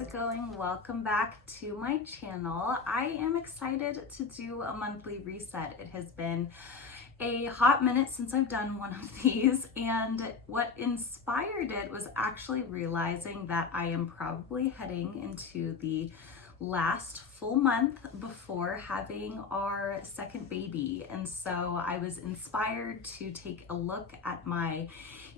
how's it going? Welcome back to my channel. I am excited to do a monthly reset. It has been a hot minute since I've done one of these, and what inspired it was actually realizing that I am probably heading into the last full month before having our second baby. And so I was inspired to take a look at my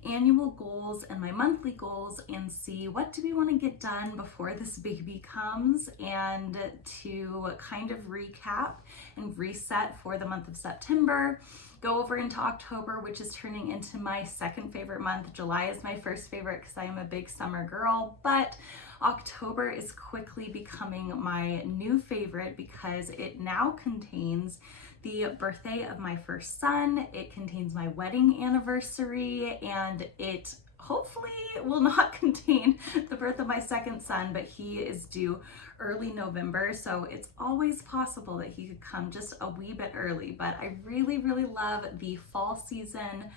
annual goals and my monthly goals and see what do we want to get done before this baby comes, and to kind of recap and reset for the month of September, go over into October, which is turning into my second favorite month. July is my first favorite because I am a big summer girl, but October is quickly becoming my new favorite because it now contains the birthday of my first son, it contains my wedding anniversary, and it hopefully will not contain the birth of my second son, but he is due early November, so it's always possible that he could come just a wee bit early. But I really love the fall season.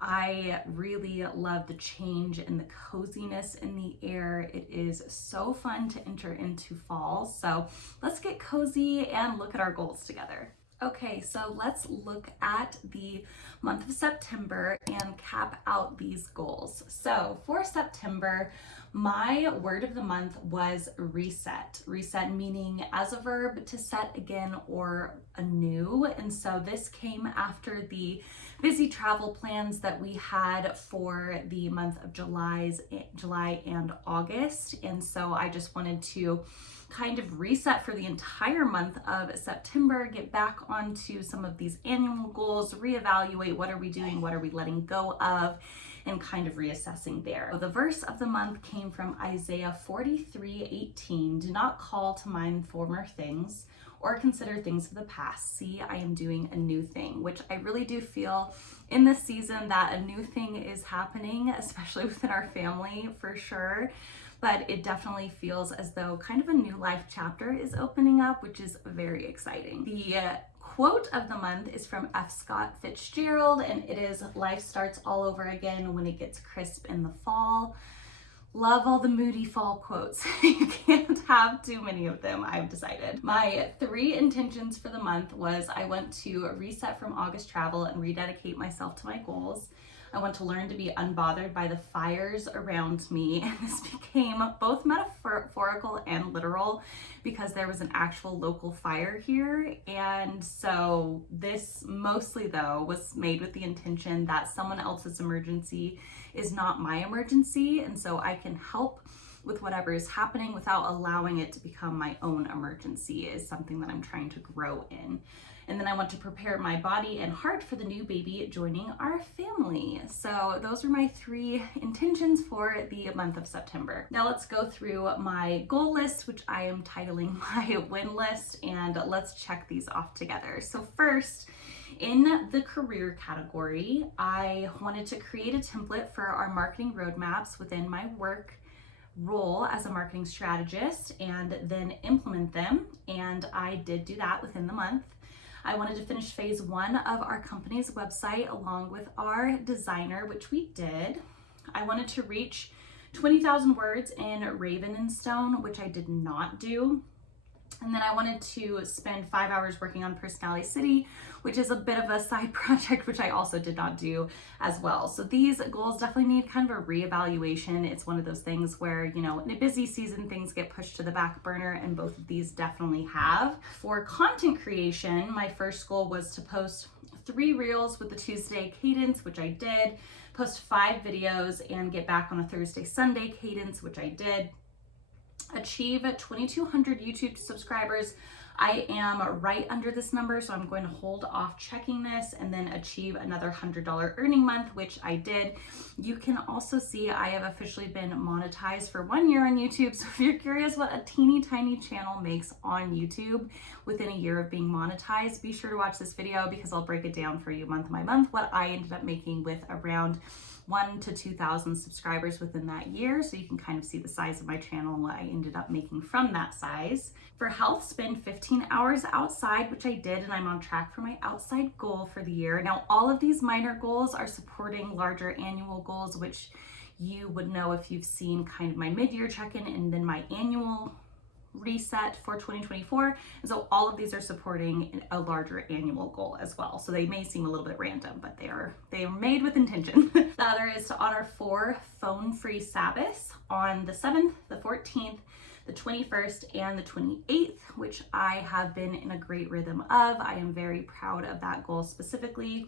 I really love the change and the coziness in the air. It is so fun to enter into fall. So let's get cozy and look at our goals together. Okay, so let's look at the month of September and cap out these goals. So for September, my word of the month was reset. Reset meaning as a verb to set again or anew. And so this came after the busy travel plans that we had for the month of July and August. And so I just wanted to kind of reset for the entire month of September, get back onto some of these annual goals, reevaluate what are we doing, what are we letting go of, and kind of reassessing there. So the verse of the month came from Isaiah 43:18. Do not call to mind former things or consider things of the past. See, I am doing a new thing, which I really do feel in this season that a new thing is happening, especially within our family for sure. But it definitely feels as though kind of a new life chapter is opening up, which is very exciting. The quote of the month is from F. Scott Fitzgerald, and it is, "Life starts all over again when it gets crisp in the fall." Love all the moody fall quotes. You can't have too many of them, I've decided. My 3 intentions for the month was I want to reset from August travel and rededicate myself to my goals. I want to learn to be unbothered by the fires around me. And this became both metaphorical and literal because there was an actual local fire here. And so this mostly though was made with the intention that someone else's emergency is not my emergency. And so I can help with whatever is happening without allowing it to become my own emergency is something that I'm trying to grow in. And then I want to prepare my body and heart for the new baby joining our family. So those are my 3 intentions for the month of September. Now let's go through my goal list, which I am titling my win list, and let's check these off together. So first, in the career category, I wanted to create a template for our marketing roadmaps within my work role as a marketing strategist and then implement them. And I did do that within the month. I wanted to finish phase 1 of our company's website along with our designer, which we did. I wanted to reach 20,000 words in Raven and Stone, which I did not do. And then I wanted to spend 5 hours working on Personality City, which is a bit of a side project, which I also did not do as well. So these goals definitely need kind of a reevaluation. It's one of those things where, you know, in a busy season, things get pushed to the back burner, and both of these definitely have. For content creation, my first goal was to post 3 reels with the Tuesday cadence, which I did, post 5 videos, and get back on a Thursday, Sunday cadence, which I did. Achieve 2,200 YouTube subscribers. I am right under this number, so I'm going to hold off checking this, and then achieve another $100 earning month, which I did. You can also see I have officially been monetized for 1 year on YouTube. So if you're curious what a teeny tiny channel makes on YouTube within a year of being monetized, be sure to watch this video because I'll break it down for you month by month, what I ended up making with around 1,000 to 2,000 subscribers within that year, so you can kind of see the size of my channel and what I ended up making from that size. For health, spend 15 hours outside, which I did, and I'm on track for my outside goal for the year. Now, all of these minor goals are supporting larger annual goals, which you would know if you've seen kind of my mid-year check-in and then my annual reset for 2024. And so all of these are supporting a larger annual goal as well. So they may seem a little bit random, but they are made with intention. The other is to honor 4 phone-free Sabbaths on the 7th, the 14th, the 21st, and the 28th, which I have been in a great rhythm of. I am very proud of that goal specifically.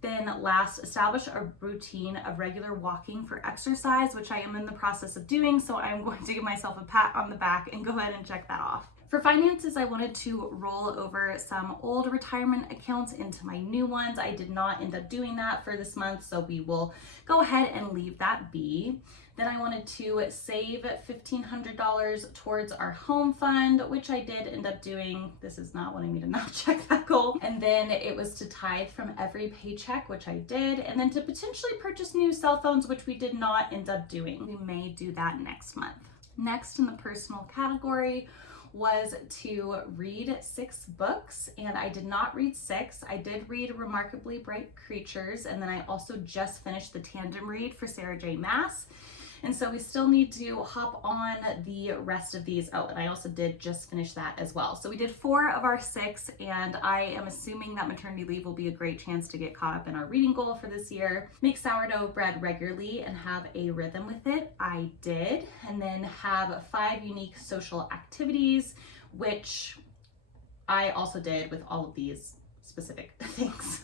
Then last, establish a routine of regular walking for exercise, which I am in the process of doing. So I'm going to give myself a pat on the back and go ahead and check that off. For finances, I wanted to roll over some old retirement accounts into my new ones. I did not end up doing that for this month, so we will go ahead and leave that be. Then I wanted to save $1,500 towards our home fund, which I did end up doing. This is not wanting me to not check that goal. And then it was to tithe from every paycheck, which I did. And then to potentially purchase new cell phones, which we did not end up doing. We may do that next month. Next in the personal category was to read 6 books, and I did not read 6. I did read Remarkably Bright Creatures, and then I also just finished the tandem read for Sarah J. Maas. And so we still need to hop on the rest of these. Oh, and I also did just finish that as well. So we did 4 of our 6, and I am assuming that maternity leave will be a great chance to get caught up in our reading goal for this year. Make sourdough bread regularly and have a rhythm with it. I did. And then have 5 unique social activities, which I also did with all of these specific things.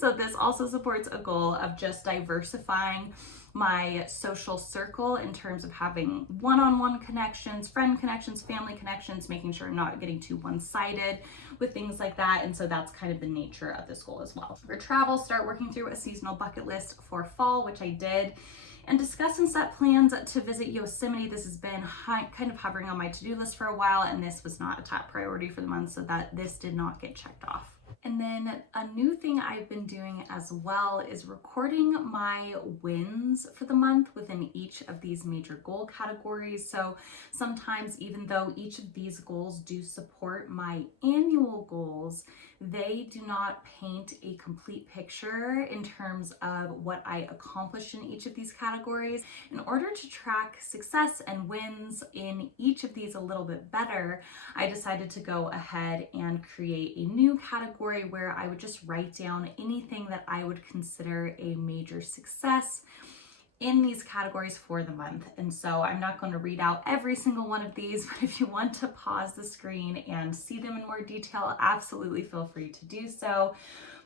So this also supports a goal of just diversifying my social circle in terms of having one-on-one connections, friend connections, family connections, making sure I'm not getting too one-sided with things like that. And so that's kind of the nature of this goal as well. For travel, start working through a seasonal bucket list for fall, which I did, and discuss and set plans to visit Yosemite. This has been kind of hovering on my to-do list for a while, and this was not a top priority for the month, so that this did not get checked off. And then a new thing I've been doing as well is recording my wins for the month within each of these major goal categories. So sometimes, even though each of these goals do support my annual goals, they do not paint a complete picture in terms of what I accomplished in each of these categories. In order to track success and wins in each of these a little bit better, I decided to go ahead and create a new category where I would just write down anything that I would consider a major success in these categories for the month. And so I'm not going to read out every single one of these, but if you want to pause the screen and see them in more detail, absolutely feel free to do so.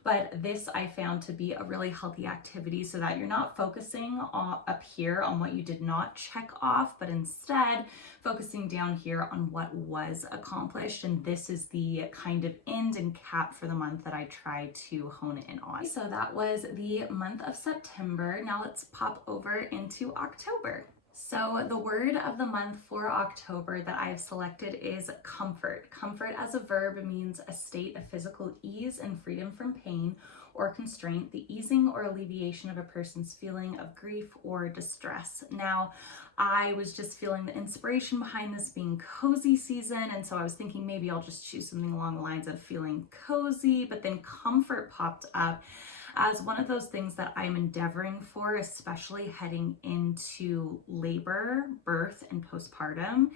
But this I found to be a really healthy activity so that you're not focusing up here on what you did not check off, but instead focusing down here on what was accomplished. And this is the kind of end and cap for the month that I try to hone in on. So that was the month of September. Now let's pop over into October. So the word of the month for October that I've selected is comfort. Comfort as a verb means a state of physical ease and freedom from pain or constraint, the easing or alleviation of a person's feeling of grief or distress. Now, I was just feeling the inspiration behind this being cozy season, and so I was thinking maybe I'll just choose something along the lines of feeling cozy, but then comfort popped up as one of those things that I'm endeavoring for, especially heading into labor, birth, and postpartum,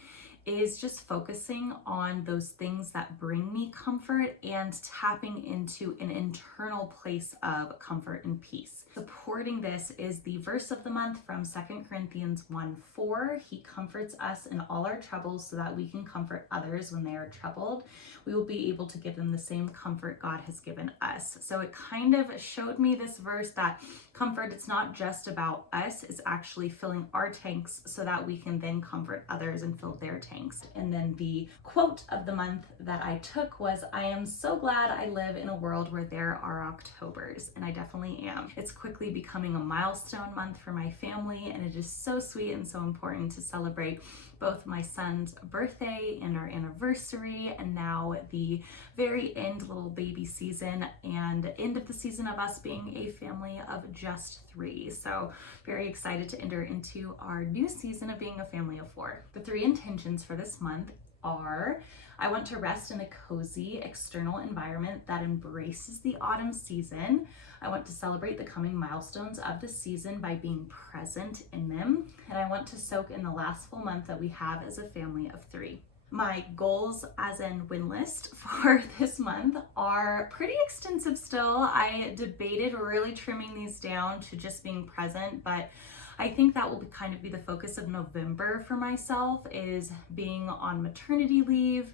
is just focusing on those things that bring me comfort and tapping into an internal place of comfort and peace. Supporting this is the verse of the month from 2 Corinthians 1:4. He comforts us in all our troubles so that we can comfort others when they are troubled. We will be able to give them the same comfort God has given us. So it kind of showed me this verse that comfort, it's not just about us, it's actually filling our tanks so that we can then comfort others and fill their tanks. And then the quote of the month that I took was, I am so glad I live in a world where there are Octobers, and I definitely am. It's quickly becoming a milestone month for my family, and it is so sweet and so important to celebrate both my son's birthday and our anniversary, and now the very end little baby season and end of the season of us being a family of just 3. So very excited to enter into our new season of being a family of 4. The 3 intentions for this month are: I want to rest in a cozy external environment that embraces the autumn season. I want to celebrate the coming milestones of the season by being present in them. And I want to soak in the last full month that we have as a family of 3. My goals, as in win list, for this month are pretty extensive still. I debated really trimming these down to just being present, but I think that will kind of be the focus of November for myself, is being on maternity leave,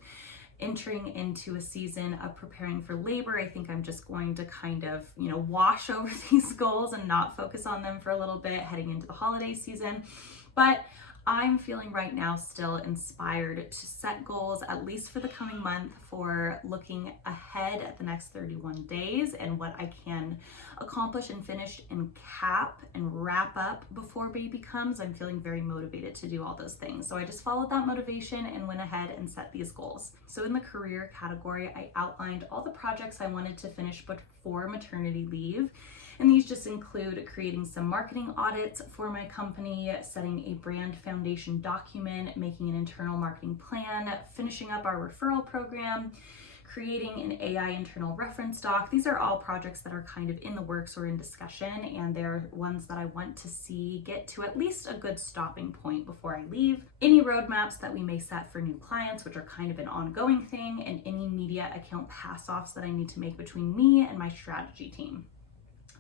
entering into a season of preparing for labor. I think I'm just going to kind of, wash over these goals and not focus on them for a little bit heading into the holiday season. But I'm feeling right now still inspired to set goals, at least for the coming month, for looking ahead at the next 31 days and what I can accomplish and finish and cap and wrap up before baby comes. I'm feeling very motivated to do all those things. So I just followed that motivation and went ahead and set these goals. So in the career category, I outlined all the projects I wanted to finish before maternity leave. And these just include creating some marketing audits for my company, setting a brand foundation document, making an internal marketing plan, finishing up our referral program, creating an AI internal reference doc. These are all projects that are kind of in the works or in discussion, and they're ones that I want to see get to at least a good stopping point before I leave. Any roadmaps that we may set for new clients, which are kind of an ongoing thing, and any media account pass-offs that I need to make between me and my strategy team.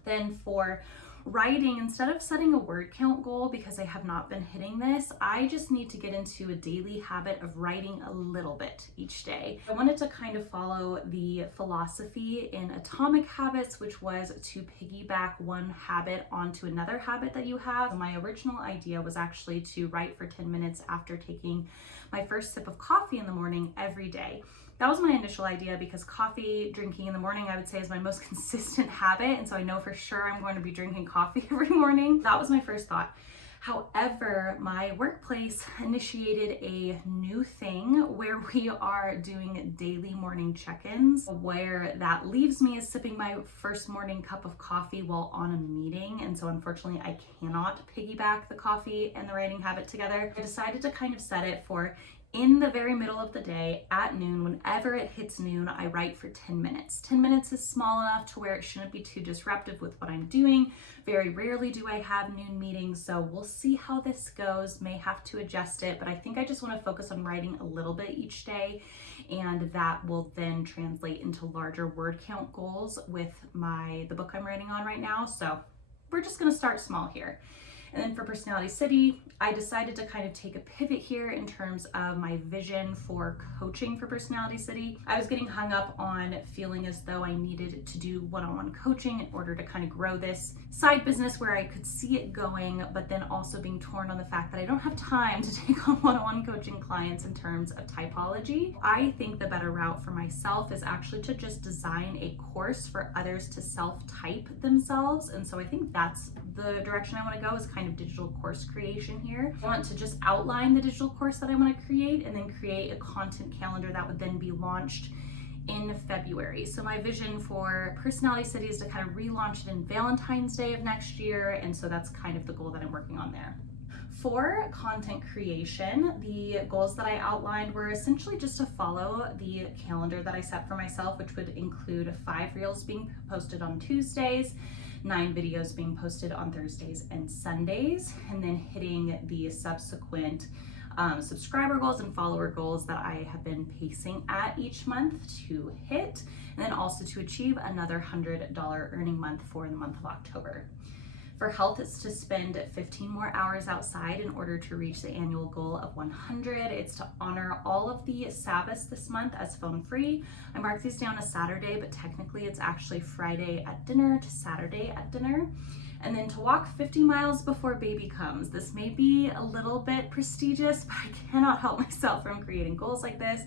Then for writing, instead of setting a word count goal, because I have not been hitting this, I just need to get into a daily habit of writing a little bit each day. I wanted to kind of follow the philosophy in Atomic Habits, which was to piggyback one habit onto another habit that you have. So my original idea was actually to write for 10 minutes after taking my first sip of coffee in the morning every day. That was my initial idea because coffee drinking in the morning, I would say, is my most consistent habit. And so I know for sure I'm going to be drinking coffee every morning. That was my first thought. However, my workplace initiated a new thing where we are doing daily morning check-ins. Where that leaves me is sipping my first morning cup of coffee while on a meeting. And so unfortunately, I cannot piggyback the coffee and the writing habit together. I decided to kind of set it for in the very middle of the day at noon. Whenever it hits noon, I write for 10 minutes. 10 minutes is small enough to where it shouldn't be too disruptive with what I'm doing. Very rarely do I have noon meetings, so we'll see how this goes. May have to adjust it, but I think I just want to focus on writing a little bit each day, and that will then translate into larger word count goals with the book I'm writing on right now. So we're just going to start small here. And then for Personality City, I decided to kind of take a pivot here in terms of my vision for coaching for Personality City. I was getting hung up on feeling as though I needed to do one-on-one coaching in order to kind of grow this side business where I could see it going, but then also being torn on the fact that I don't have time to take on one-on-one coaching clients in terms of typology. I think the better route for myself is actually to just design a course for others to self-type themselves. And so I think that's the direction I want to go, is kind of digital course creation here. I want to just outline the digital course that I want to create and then create a content calendar that would then be launched in February. So my vision for Personality City is to kind of relaunch it in Valentine's Day of next year. And so that's kind of the goal that I'm working on there. For content creation, the goals that I outlined were essentially just to follow the calendar that I set for myself, which would include 5 reels being posted on Tuesdays, 9 videos being posted on Thursdays and Sundays, and then hitting the subsequent subscriber goals and follower goals that I have been pacing at each month to hit, and then also to achieve another $100 earning month for the month of October. For health, it's to spend 15 more hours outside in order to reach the annual goal of 100. It's to honor all of the Sabbaths this month as phone free. I marked these down as Saturday, but technically it's actually Friday at dinner to Saturday at dinner. And then to walk 50 miles before baby comes. This may be a little bit prestigious, but I cannot help myself from creating goals like this.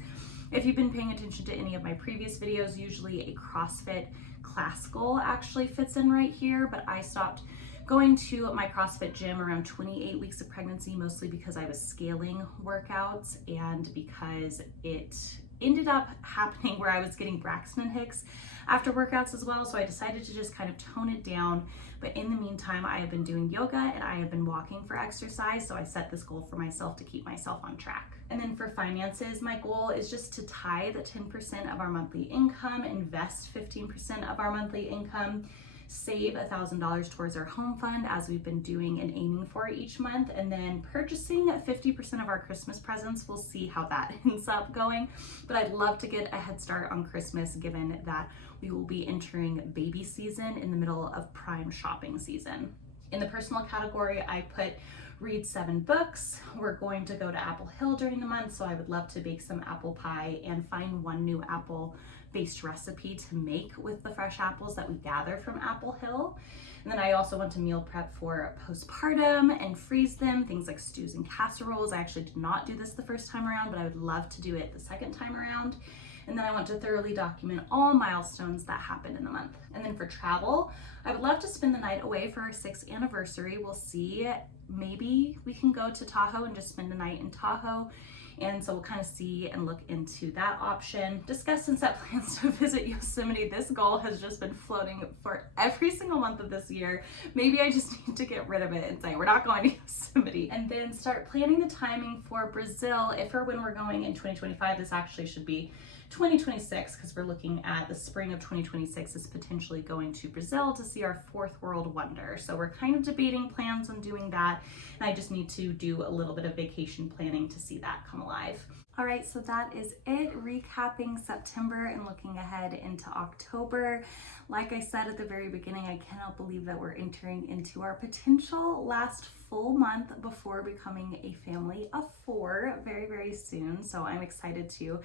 If you've been paying attention to any of my previous videos, usually a CrossFit class goal actually fits in right here, but I stopped going to my CrossFit gym around 28 weeks of pregnancy, mostly because I was scaling workouts and because it ended up happening where I was getting Braxton Hicks after workouts as well. So I decided to just kind of tone it down. But in the meantime, I have been doing yoga and I have been walking for exercise. So I set this goal for myself to keep myself on track. And then for finances, my goal is just to tithe 10% of our monthly income, invest 15% of our monthly income, save $1,000 towards our home fund as we've been doing and aiming for each month, and then purchasing 50% of our Christmas presents. We'll see how that ends up going, but I'd love to get a head start on Christmas given that we will be entering baby season in the middle of prime shopping season. In the personal category, I put read 7 books. We're going to go to Apple Hill during the month, so I would love to bake some apple pie and find one new apple based recipe to make with the fresh apples that we gather from Apple Hill. And then I also want to meal prep for postpartum and freeze them, things like stews and casseroles. I actually did not do this the first time around, but I would love to do it the second time around. And then I want to thoroughly document all milestones that happened in the month. And then for travel, I would love to spend the night away for our 6th anniversary. We'll see. Maybe we can go to Tahoe and just spend the night in Tahoe. And so we'll kind of see and look into that option. Discuss and set plans to visit Yosemite. This goal has just been floating for every single month of this year. Maybe I just need to get rid of it and say we're not going to Yosemite. And then start planning the timing for Brazil. If or when we're going in 2025, this actually should be 2026 because we're looking at the spring of 2026 is potentially going to Brazil to see our 4th world wonder. So we're kind of debating plans on doing that. And I just need to do a little bit of vacation planning to see that come alive. All right, so that is it, recapping September and looking ahead into October. Like I said at the very beginning, I cannot believe that we're entering into our potential last full month before becoming a family of 4 very, very soon. So I'm excited to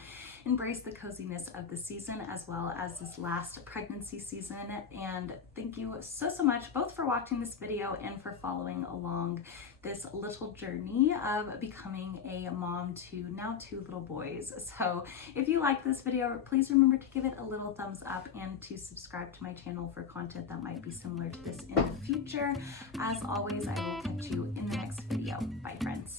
embrace the coziness of the season as well as this last pregnancy season. And thank you so much both for watching this video and for following along this little journey of becoming a mom to now 2 little boys. So if you like this video, please remember to give it a little thumbs up and to subscribe to my channel for content that might be similar to this in the future. As always, I will catch you in the next video. Bye, friends.